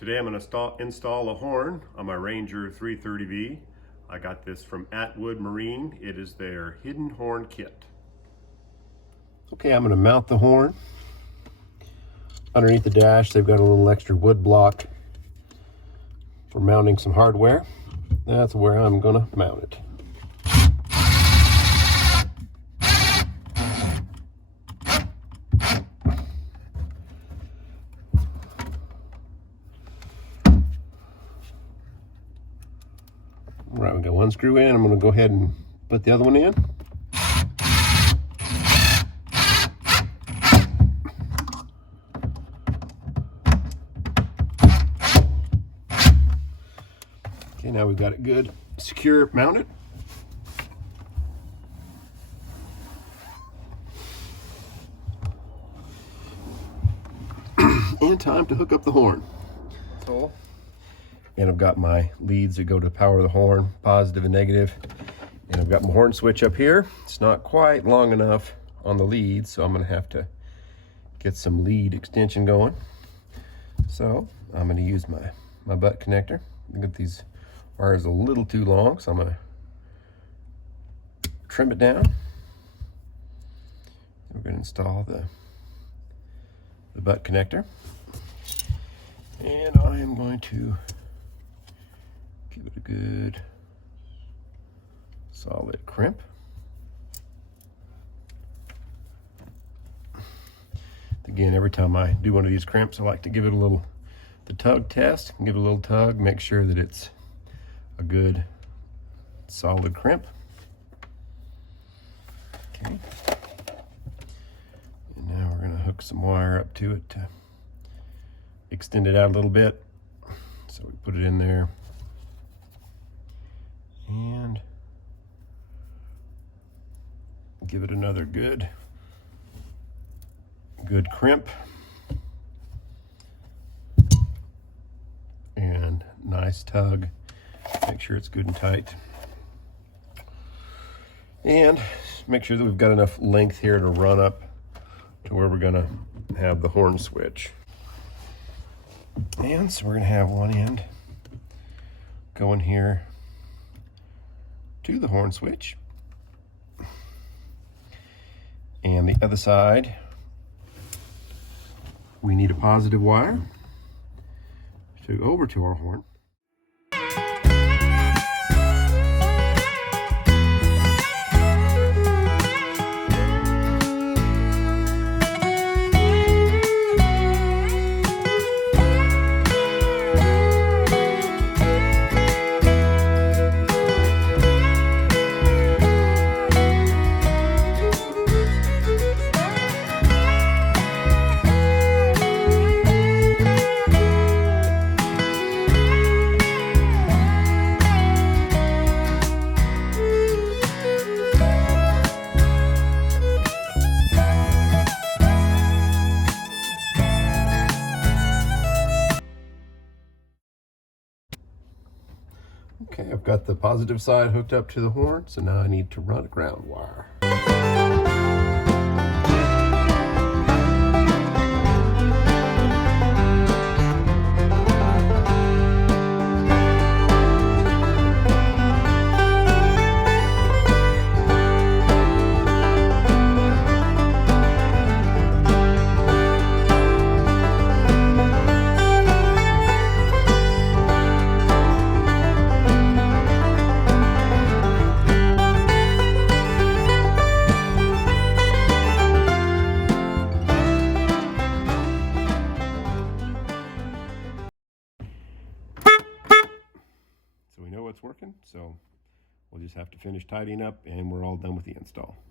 Today I'm going to install a horn on my Ranger 330V. I got this from Atwood Marine. It is their hidden horn kit. Okay, I'm going to mount the horn. Underneath the dash, they've got a little extra wood block for mounting some hardware. That's where I'm going to mount it. Right, we got one screw in. I'm going to go ahead and put the other one in. Okay, now we've got it good, secure, mounted. And time to hook up the horn. So, and I've got my leads that go to power the horn, positive and negative. And I've got my horn switch up here. It's not quite long enough on the lead, so I'm gonna have to get some lead extension going. So I'm gonna use my butt connector. I got these wires a little too long, so I'm gonna trim it down. We're gonna install the butt connector. And I am going to give it a good solid crimp. Again, every time I do one of these crimps, I like to give it the tug test, give it a little tug, make sure that it's a good solid crimp. Okay. And now we're going to hook some wire up to it to extend it out a little bit. So we put it in there and give it another good crimp and nice tug. Make sure it's good and tight, and make sure that we've got enough length here to run up to where we're gonna have the horn switch. And so we're gonna have one end going here to the horn switch, and the other side we need a positive wire to go over to our horn. Okay, I've got the positive side hooked up to the horn, so now I need to run a ground wire. So we know it's working, so we'll just have to finish tidying up and we're all done with the install.